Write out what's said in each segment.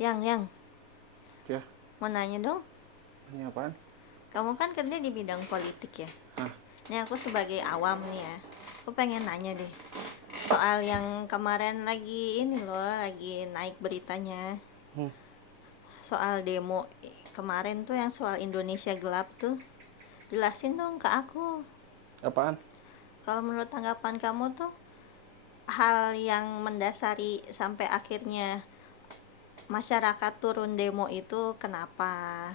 Yang, Ya, mau nanya dong. ini apaan? Kamu kan kerja di bidang politik ya. Hah? Ini aku sebagai awam nih ya. Aku pengen nanya deh. Soal yang kemarin lagi ini loh, lagi naik beritanya. Hmm, Soal demo kemarin tuh yang soal Indonesia gelap tuh. Jelasin dong ke aku. apaan? Kalau menurut tanggapan kamu tuh, hal yang mendasari sampai akhirnya masyarakat turun demo itu kenapa?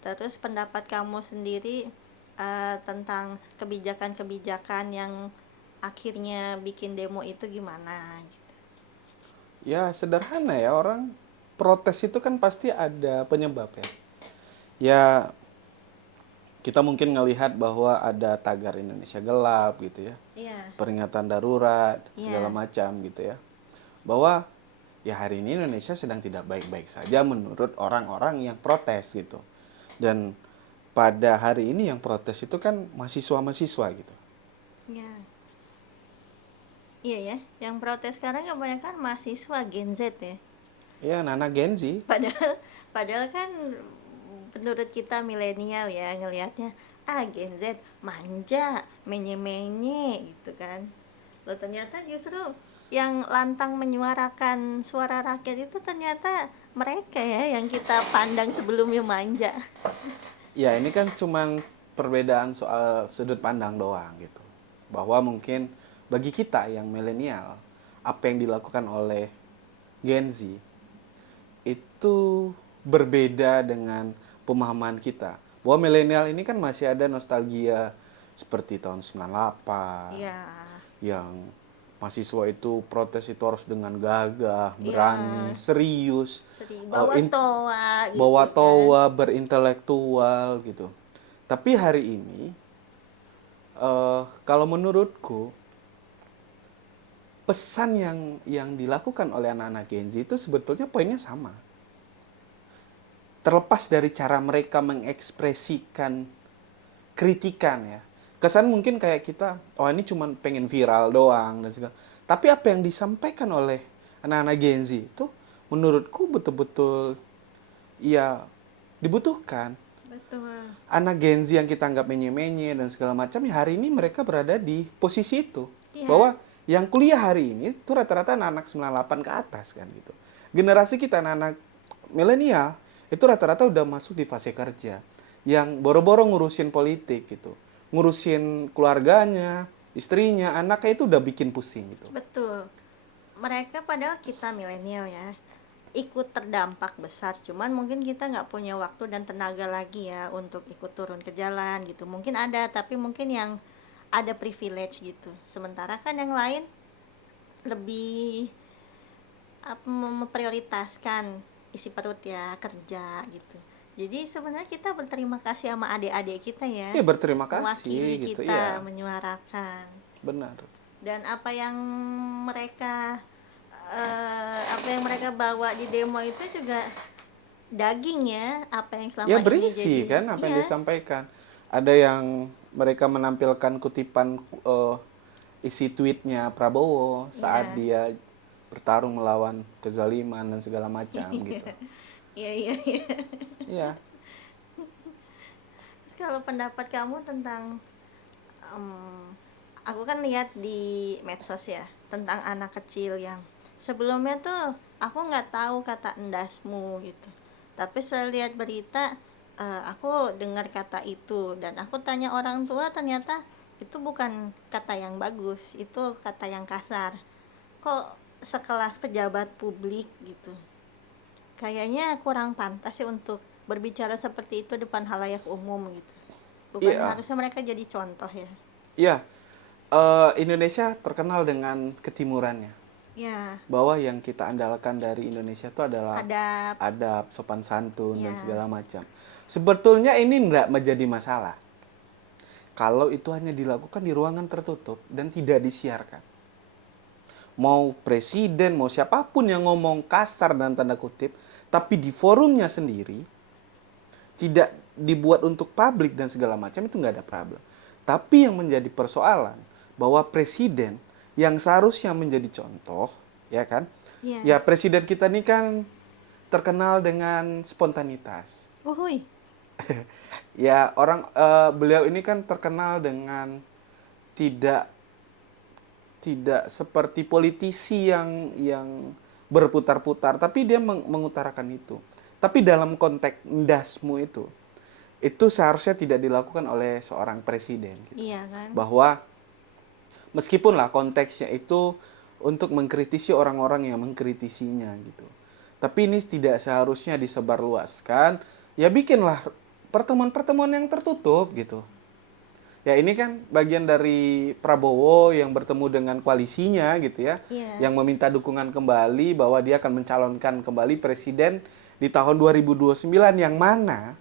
Terus pendapat kamu sendiri tentang kebijakan-kebijakan yang akhirnya bikin demo itu gimana gitu. Ya sederhana ya, orang protes itu kan pasti ada penyebab ya. Ya kita mungkin ngelihat bahwa ada tagar Indonesia gelap gitu ya, Iya. peringatan darurat dan segala Iya. macam gitu ya. Bahwa ya hari ini Indonesia sedang tidak baik-baik saja menurut orang-orang yang protes gitu. Dan pada hari ini yang protes itu kan mahasiswa-mahasiswa gitu. Iya. Iya ya, yang protes sekarang kebanyakan mahasiswa Gen Z ya. Ya, Nana Gen Z. Padahal padahal kan menurut kita milenial ya ngelihatnya, Gen Z manja, menye-menye gitu kan. Loh ternyata justru yang lantang menyuarakan suara rakyat itu ternyata mereka ya yang kita pandang sebelumnya manja. Ya, ini kan cuman perbedaan soal sudut pandang doang gitu. Bahwa mungkin bagi kita yang milenial, apa yang dilakukan oleh Gen Z itu berbeda dengan pemahaman kita. Bahwa milenial ini kan masih ada nostalgia seperti tahun 98, Iya. yang mahasiswa itu protes itu harus dengan gagah, berani, Iya, serius, sering eh, bawa in- toa gitu bawa kan. toa, berintelektual gitu. Tapi hari ini, kalau menurutku, pesan yang dilakukan oleh anak-anak Gen Z itu sebetulnya poinnya sama. Terlepas dari cara mereka mengekspresikan kritikan ya. Kesan mungkin kayak kita, oh ini cuma pengen viral doang dan segala. Tapi apa yang disampaikan oleh anak-anak Gen Z itu menurutku betul-betul ya dibutuhkan. Betul. Anak Gen Z yang kita anggap menye-menye dan segala macam, ya hari ini mereka berada di posisi itu. Iya. Bahwa yang kuliah hari ini itu rata-rata anak-anak 98 ke atas kan gitu. Generasi kita anak-anak milenial itu rata-rata udah masuk di fase kerja. Yang boro-boro ngurusin politik gitu. Ngurusin keluarganya, istrinya, anaknya itu udah bikin pusing gitu. Betul. Mereka padahal kita milenial ya ikut terdampak besar, cuman mungkin kita nggak punya waktu dan tenaga lagi ya untuk ikut turun ke jalan gitu. Mungkin ada, tapi mungkin yang ada privilege gitu, sementara kan yang lain lebih memprioritaskan isi perut ya, kerja gitu. Jadi sebenarnya kita berterima kasih sama adik-adik kita ya, Ya berterima mewakili kasih gitu kita ya. menyuarakan. Benar. Dan mereka apa yang mereka bawa di demo itu juga daging ya, apa yang Ya selama ini berisi jadi. kan apa yang Iya. disampaikan. Ada yang mereka menampilkan kutipan isi tweetnya Prabowo saat Iya. dia bertarung melawan kezaliman dan segala macam gitu. Iya, iya, iya. Iya. Terus kalau pendapat kamu tentang em, aku kan lihat di medsos ya tentang anak kecil yang sebelumnya tuh aku nggak tahu kata endasmu gitu, tapi saya lihat berita, aku dengar kata itu dan aku tanya orang tua, ternyata itu bukan kata yang bagus, itu kata yang kasar. Kok sekelas pejabat publik gitu kayaknya kurang pantas sih untuk berbicara seperti itu depan halayak umum gitu, bukannya Iya. harusnya mereka jadi contoh ya. Iya. Indonesia terkenal dengan ketimurannya. Ya, Bahwa yang kita andalkan dari Indonesia itu adalah adab. adab, sopan santun dan Ya. segala macam. Sebetulnya ini enggak menjadi masalah kalau itu hanya dilakukan di ruangan tertutup dan tidak disiarkan. Mau presiden, mau siapapun yang ngomong kasar dan tanda kutip, tapi di forumnya sendiri, tidak dibuat untuk publik dan segala macam, itu nggak ada problem. Tapi yang menjadi persoalan, bahwa presiden yang seharusnya menjadi contoh, ya kan? Ya. Ya presiden kita ini kan terkenal dengan spontanitas. Uhuy. Ya, beliau ini kan terkenal dengan tidak tidak seperti politisi yang berputar-putar, tapi dia mengutarakan itu. Tapi dalam konteks ndasmu itu seharusnya tidak dilakukan oleh seorang presiden. Gitu. Iya kan? Bahwa meskipun lah konteksnya itu untuk mengkritisi orang-orang yang mengkritisinya gitu. Tapi ini tidak seharusnya disebarluaskan. Ya bikinlah pertemuan-pertemuan yang tertutup gitu. Ya ini kan bagian dari Prabowo yang bertemu dengan koalisinya gitu ya. Iya. Yang meminta dukungan kembali bahwa dia akan mencalonkan kembali presiden di tahun 2029 yang mana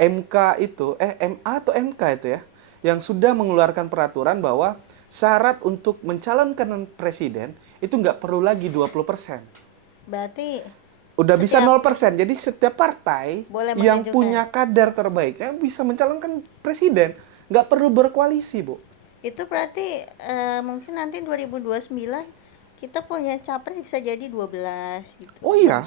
MK itu, MA atau MK itu ya, yang sudah mengeluarkan peraturan bahwa syarat untuk mencalonkan presiden itu nggak perlu lagi 20%. Berarti Udah bisa setiap 0%. Jadi setiap partai boleh yang mengajukan. punya kadar terbaiknya bisa mencalonkan presiden. Nggak perlu berkoalisi, Bu. Itu berarti mungkin nanti 2029 kita punya capres bisa jadi 12 gitu. Oh iya,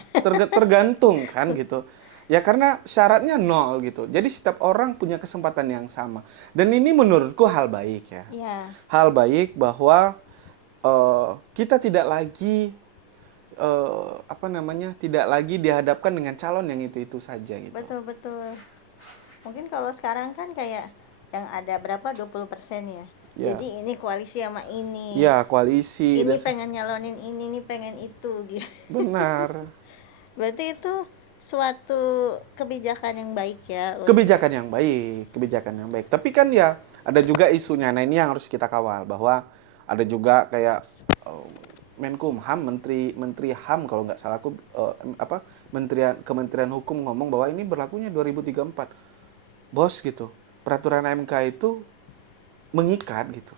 tergantung kan gitu. Ya karena syaratnya 0 gitu. Jadi setiap orang punya kesempatan yang sama. Dan ini menurutku hal baik ya. Iya. Hal baik bahwa kita tidak lagi tidak lagi dihadapkan dengan calon yang itu saja gitu. Betul. Mungkin kalau sekarang kan kayak yang ada berapa 20% ya. Ya. Jadi ini koalisi sama ini. Ya, koalisi. Ini pengen nyalonin ini pengen itu gitu. Benar. Berarti itu suatu kebijakan yang baik ya. Kebijakan yang baik. Tapi kan ya ada juga isunya. Nah, ini yang harus kita kawal bahwa ada juga kayak Menkumham, Menteri HAM kalau nggak salah aku Kementerian Hukum ngomong bahwa ini berlakunya 2034. Bos gitu. Peraturan MK itu mengikat gitu.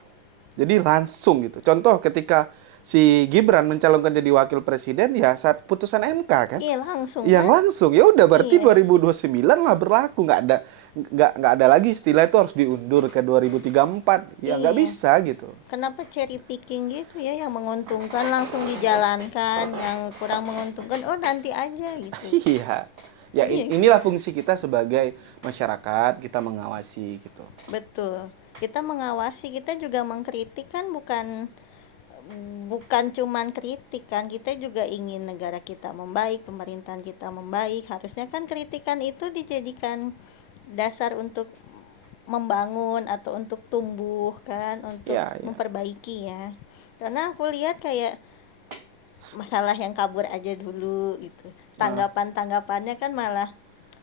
Jadi langsung gitu. Contoh ketika si Gibran mencalonkan jadi wakil presiden ya saat putusan MK kan. Iya langsung. Yang kan? langsung ya udah berarti Iya. 2029 lah berlaku, nggak ada lagi istilah itu harus diundur ke 2034. Ya nggak Iya. bisa gitu. Kenapa cherry picking gitu ya, yang menguntungkan langsung dijalankan, yang kurang menguntungkan oh nanti aja gitu. Iya. Ya inilah fungsi kita sebagai masyarakat, kita mengawasi gitu. Betul. Kita mengawasi, kita juga mengkritik kan bukan cuman kritik kan, kita juga ingin negara kita membaik, pemerintahan kita membaik. Harusnya kan kritikan itu dijadikan dasar untuk membangun atau untuk tumbuh kan, untuk Ya. memperbaiki ya. Karena aku lihat kayak masalah yang kabur aja dulu gitu. Tanggapannya kan malah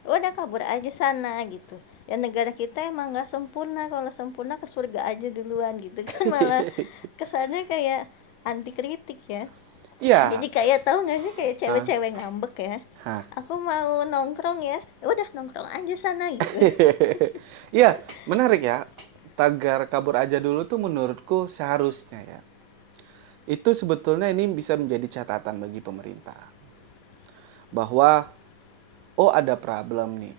udah kabur aja sana gitu. Ya negara kita emang nggak sempurna, kalau sempurna ke surga aja duluan gitu kan, malah kesannya kayak anti kritik ya. Iya. Jadi kayak tahu nggak sih kayak cewek-cewek ngambek ya. Hah. Aku mau nongkrong ya, udah nongkrong aja sana gitu. Iya, menarik ya. Tagar kabur aja dulu tuh menurutku seharusnya ya. Itu sebetulnya ini bisa menjadi catatan bagi pemerintah. Bahwa ada problem nih.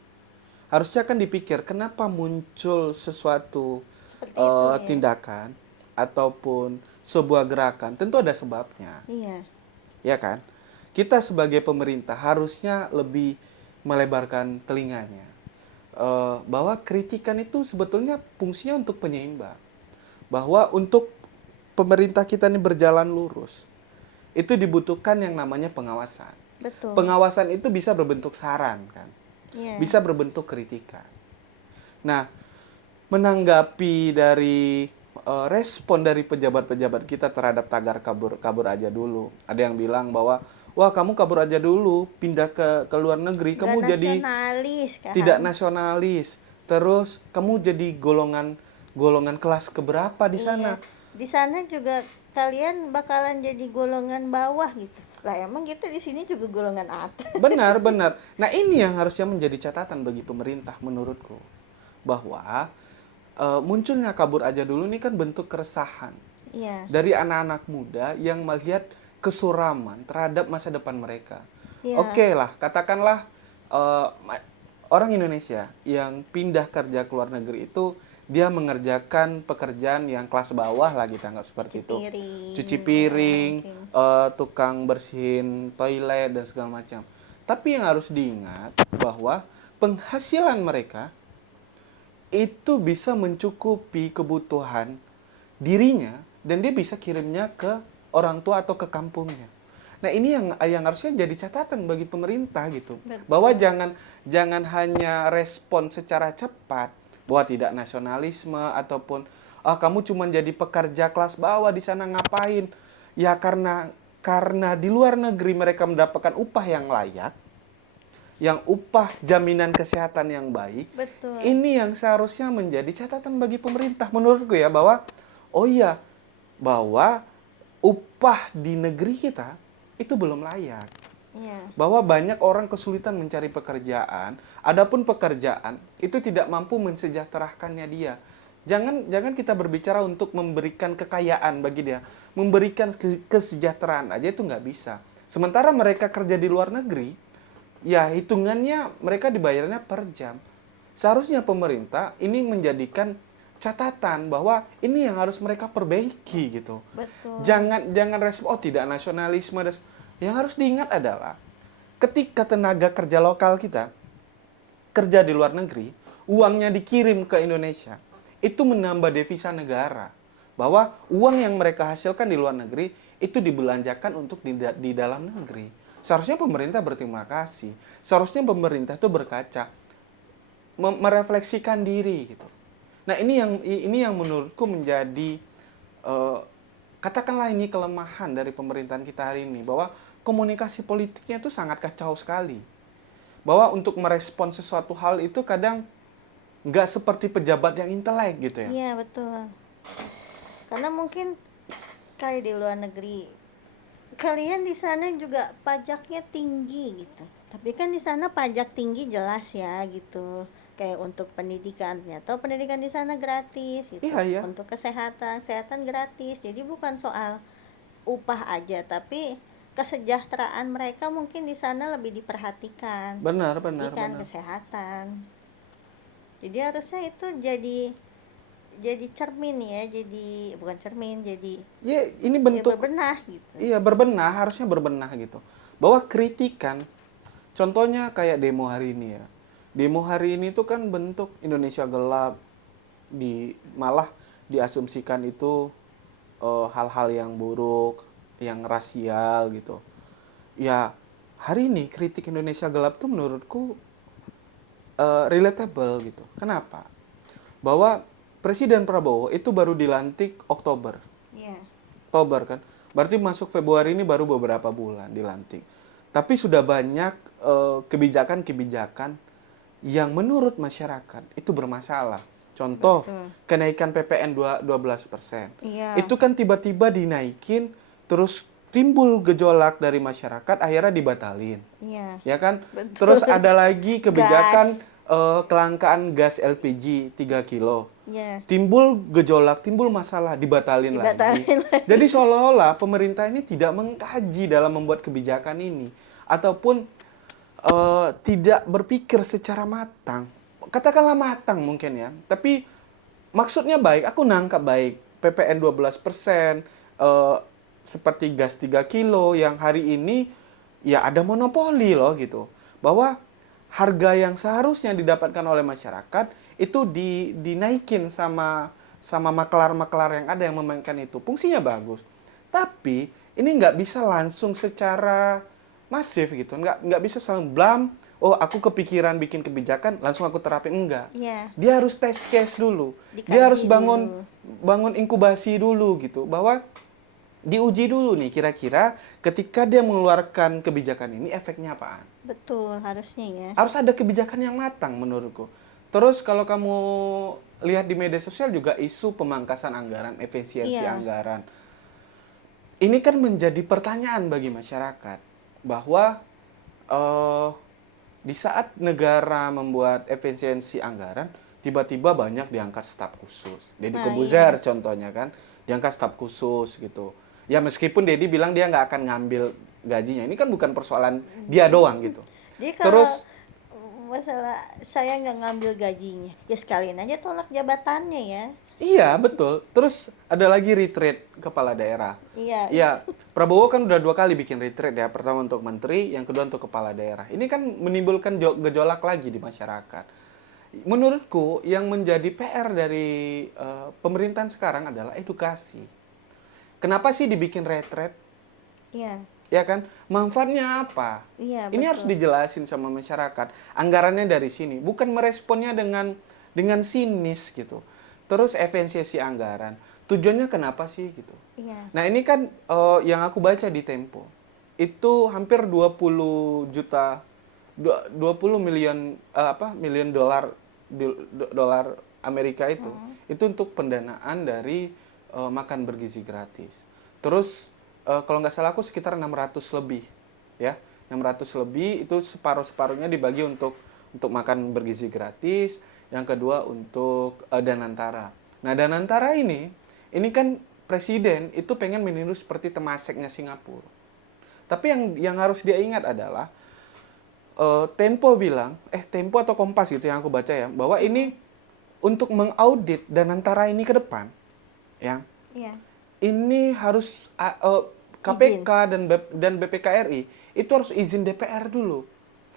Harusnya kan dipikir kenapa muncul sesuatu Seperti itu ya. tindakan ataupun sebuah gerakan, tentu ada sebabnya. Iya. Ya kan? Kita sebagai pemerintah harusnya lebih melebarkan telinganya. Bahwa kritikan itu sebetulnya fungsinya untuk penyeimbang. Bahwa untuk pemerintah kita ini berjalan lurus, itu dibutuhkan yang namanya pengawasan. Betul. Pengawasan itu bisa berbentuk saran kan. Iya. Bisa berbentuk kritikan. Nah, menanggapi dari respon dari pejabat-pejabat kita terhadap tagar kabur aja dulu. Ada yang bilang bahwa wah kamu kabur aja dulu, pindah ke luar negeri, kamu jadi nasionalis kan. tidak nasionalis. Terus kamu jadi golongan kelas keberapa di sana? Di sana juga kalian bakalan jadi golongan bawah gitu. Lah emang kita di sini juga golongan atas. Benar. Nah ini yang harusnya menjadi catatan bagi pemerintah menurutku. Bahwa munculnya kabur aja dulu ini kan bentuk keresahan. Iya. Dari anak-anak muda yang melihat kesuraman terhadap masa depan mereka. Iya. Oke lah, katakanlah orang Indonesia yang pindah kerja ke luar negeri itu dia mengerjakan pekerjaan yang kelas bawah lah kita anggap seperti itu. Cuci piring, tukang bersihin toilet dan segala macam. Tapi yang harus diingat bahwa penghasilan mereka itu bisa mencukupi kebutuhan dirinya dan dia bisa kirimnya ke orang tua atau ke kampungnya. Nah, ini yang harusnya jadi catatan bagi pemerintah gitu. Betul. Bahwa jangan hanya respon secara cepat bahwa tidak nasionalisme ataupun kamu cuma jadi pekerja kelas bawah di sana ngapain? Ya karena di luar negeri mereka mendapatkan upah yang layak, yang upah jaminan kesehatan yang baik. Betul. Ini yang seharusnya menjadi catatan bagi pemerintah menurutku ya, bahwa oh iya, bahwa upah di negeri kita itu belum layak. Iya. Bahwa banyak orang kesulitan mencari pekerjaan, adapun pekerjaan itu tidak mampu mensejahterakannya dia. Jangan kita berbicara untuk memberikan kekayaan bagi dia, memberikan kesejahteraan aja itu nggak bisa. Sementara mereka kerja di luar negeri, ya hitungannya mereka dibayarnya per jam. Seharusnya pemerintah ini menjadikan catatan bahwa ini yang harus mereka perbaiki gitu. Betul. Jangan respon tidak nasionalisme. Yang harus diingat adalah ketika tenaga kerja lokal kita kerja di luar negeri, uangnya dikirim ke Indonesia, itu menambah devisa negara. Bahwa uang yang mereka hasilkan di luar negeri itu dibelanjakan untuk di dalam negeri. Seharusnya pemerintah berterima kasih. Seharusnya pemerintah itu berkaca, merefleksikan diri gitu. Nah, ini yang menurutku menjadi katakanlah ini kelemahan dari pemerintahan kita hari ini, bahwa komunikasi politiknya itu sangat kacau sekali. Bahwa untuk merespon sesuatu hal itu kadang nggak seperti pejabat yang intelek gitu ya. Iya, betul. Karena mungkin kayak di luar negeri, kalian di sana juga pajaknya tinggi gitu. Tapi kan di sana pajak tinggi jelas ya gitu. Kayak untuk pendidikannya, atau pendidikan di sana gratis gitu. Iya. Untuk kesehatan gratis. Jadi bukan soal upah aja, tapi kesejahteraan mereka mungkin di sana lebih diperhatikan. Benar. Kesehatan. Jadi harusnya itu jadi cermin ya, jadi bukan cermin, jadi Ya, ini bentuk berbenah gitu. Iya, harusnya berbenah gitu. Bahwa kritikan, contohnya kayak demo hari ini ya. Demo hari ini tuh kan bentuk Indonesia gelap, malah diasumsikan itu hal-hal yang buruk, yang rasial gitu. Ya, hari ini kritik Indonesia gelap tuh menurutku relatable gitu. Kenapa? Bahwa Presiden Prabowo itu baru dilantik Oktober. Iya. Oktober kan. Berarti masuk Februari ini baru beberapa bulan dilantik. Tapi sudah banyak kebijakan-kebijakan yang menurut masyarakat itu bermasalah. Contoh, Betul. kenaikan PPN 12%. Iya. Itu kan tiba-tiba dinaikin, terus timbul gejolak dari masyarakat, akhirnya dibatalin. Iya. Ya kan? Betul. Terus ada lagi kebijakan Gas. kelangkaan gas LPG 3 kilo. Iya. Timbul gejolak, timbul masalah, dibatalin lagi. Jadi seolah-olah pemerintah ini tidak mengkaji dalam membuat kebijakan ini, ataupun tidak berpikir secara matang. Katakanlah matang mungkin ya, tapi maksudnya baik, aku nangkap baik. PPN 12%, seperti gas 3 kilo yang hari ini ya ada monopoli loh gitu. Bahwa harga yang seharusnya didapatkan oleh masyarakat itu dinaikin sama maklar-maklar yang ada yang memainkan itu. Fungsinya bagus. Tapi ini nggak bisa langsung secara masif gitu. Nggak bisa langsung blam, oh aku kepikiran bikin kebijakan, langsung aku terapin. Enggak. Iya. Dia harus test case dulu. Dikaji Dia harus dulu. bangun inkubasi dulu gitu. Bahwa diuji dulu nih kira-kira ketika dia mengeluarkan kebijakan ini efeknya apaan. Betul, harusnya ya. Harus ada kebijakan yang matang menurutku. Terus kalau kamu lihat di media sosial juga isu pemangkasan anggaran, efisiensi Iya. anggaran. Ini kan menjadi pertanyaan bagi masyarakat bahwa di saat negara membuat efisiensi anggaran, tiba-tiba banyak diangkat staf khusus. Deddy Corbuzier contohnya kan, diangkat staf khusus gitu. Ya meskipun Deddy bilang dia nggak akan ngambil gajinya, ini kan bukan persoalan dia doang gitu. Jadi kalau Terus masalah saya nggak ngambil gajinya, ya sekalian aja tolak jabatannya ya. Iya, betul. Terus ada lagi retreat kepala daerah. Iya. Iya, Prabowo kan udah 2 kali bikin retreat ya. Pertama untuk menteri, yang kedua untuk kepala daerah. Ini kan menimbulkan gejolak lagi di masyarakat. Menurutku yang menjadi PR dari pemerintahan sekarang adalah edukasi. Kenapa sih dibikin retreat? Iya. Ya kan? Manfaatnya apa? Iya, Ini harus betul. dijelasin sama masyarakat. Anggarannya dari sini, bukan meresponnya dengan sinis gitu. Terus efisiensi anggaran. Tujuannya kenapa sih gitu? Iya. Nah, ini kan yang aku baca di Tempo. Itu hampir 20 juta 20 miliar miliar dolar dolar Amerika itu. Itu untuk pendanaan dari makan bergizi gratis. Terus kalau nggak salah aku sekitar 600 lebih ya. 600 lebih itu separuh-separuhnya dibagi untuk makan bergizi gratis, yang kedua untuk Danantara. Nah, Danantara ini kan presiden itu pengen meniru seperti Temaseknya Singapura. Tapi yang harus dia ingat adalah Tempo atau Kompas gitu yang aku baca ya, bahwa ini untuk mengaudit Danantara ini ke depan, ya. Iya. Ini harus KPK dan BPKRI itu harus izin DPR dulu.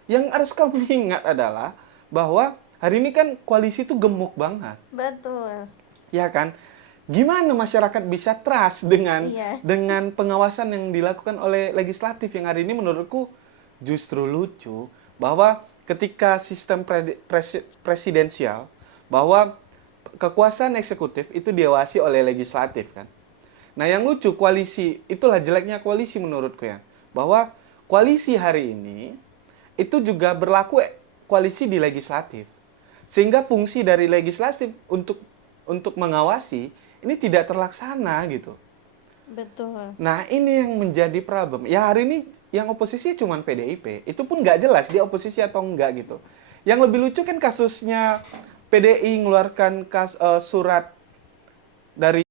Yang harus kamu ingat adalah bahwa hari ini kan koalisi itu gemuk banget. Betul. Ya kan? Gimana masyarakat bisa trust dengan Iya. dengan pengawasan yang dilakukan oleh legislatif yang hari ini menurutku justru lucu bahwa ketika sistem presidensial bahwa kekuasaan eksekutif itu diawasi oleh legislatif kan. Nah, yang lucu koalisi, itulah jeleknya koalisi menurutku ya. Bahwa koalisi hari ini itu juga berlaku koalisi di legislatif. Sehingga fungsi dari legislatif untuk mengawasi ini tidak terlaksana gitu. Betul. Nah, ini yang menjadi problem. Ya hari ini yang oposisi cuma PDIP. Itu pun nggak jelas dia oposisi atau enggak gitu. Yang lebih lucu kan kasusnya PDI mengeluarkan surat dari